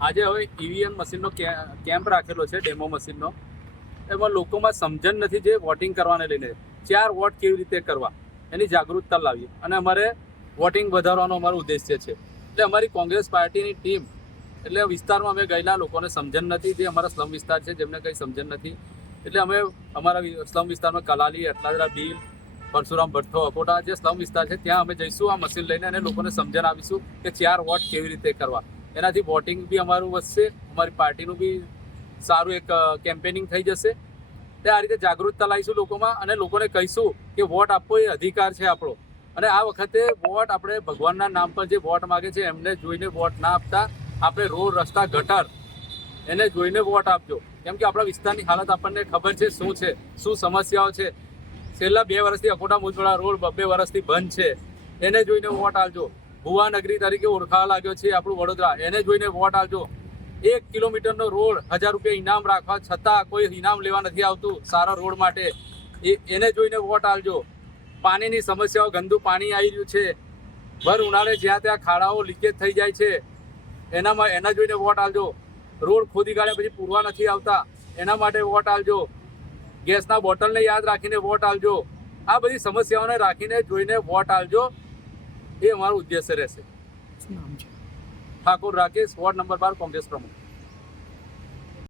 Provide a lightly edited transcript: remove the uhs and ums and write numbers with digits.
આજે હવે ઈવીએમ મશીનનો કેમ્પ રાખેલો છે, ડેમો મશીનનો. એમાં લોકોમાં સમજણ નથી જે વોટિંગ કરવાને લઈને 4 વોટ કેવી રીતે કરવા એની જાગૃતતા લાવીએ અને અમારે વોટિંગ વધારવાનો અમારો ઉદ્દેશ્ય છે. એટલે અમારી કોંગ્રેસ પાર્ટીની ટીમ એટલે વિસ્તારમાં અમે ગયેલા, લોકોને સમજણ નથી, જે અમારા સ્લમ વિસ્તાર છે જેમને કંઈ સમજણ નથી. એટલે અમે અમારા સ્લમ વિસ્તારમાં કલાલી, અટલાદરા, બીલ, પરશુરામ ભઠ્ઠો, અકોટા જે સ્લમ વિસ્તાર છે ત્યાં અમે જઈશું આ મશીન લઈને અને લોકોને સમજણ આપીશું કે 4 વોટ કેવી રીતે કરવા. એનાથી વોટિંગ બી અમારું વધશે, અમારી પાર્ટીનું બી સારું એક કેમ્પેનિંગ થઈ જશે. તે આ રીતે જાગૃતતા લાવીશું લોકોમાં અને લોકોને કહીશું કે વોટ આપવો એ અધિકાર છે આપણો. અને આ વખતે વોટ આપણે ભગવાનના નામ પર જે વોટ માગે છે એમને જોઈને વોટ ના આપતા આપણે રોડ, રસ્તા, ગટર એને જોઈને વોટ આપજો. કેમ કે આપણા વિસ્તારની હાલત આપણને ખબર છે શું છે, શું સમસ્યાઓ છે. છેલ્લા 2 વર્ષથી અકોટા મુજવાડા રોડ 2 વર્ષથી બંધ છે, એને જોઈને વોટ આપજો. ભુવા નગરી તરીકે ઓળખાવા લાગ્યો છે આપણું વડોદરા, એને જોઈને વોટ આપજો. 1 કિલોમીટરનો રોડ 1000 રૂપિયા ઇનામ રાખવા છતાં કોઈ ઇનામ લેવા નથી આવતું સારા રોડ માટે, એને જોઈને વોટ આપજો. પાણીની સમસ્યાઓ, ગંદુ પાણી આવી રહ્યું છે, ભર ઉનાળે જ્યાં ત્યાં ખાડાઓ લીકેજ થઈ જાય છે, એના જોઈને વોટ આપજો. રોડ ખોદી કાઢ્યા પછી પૂરવા નથી આવતા, એના માટે વોટ આપજો. ગેસના બોટલને યાદ રાખીને વોટ આપજો. આ બધી સમસ્યાઓને રાખીને જોઈને વોટ આપજો, એ અમારું ઉદ્દેશ્ય રહેશે. શું નામ છે? ઠાકોર રાકેશ, વોર્ડ નંબર 12, કોંગ્રેસ પ્રમુખ.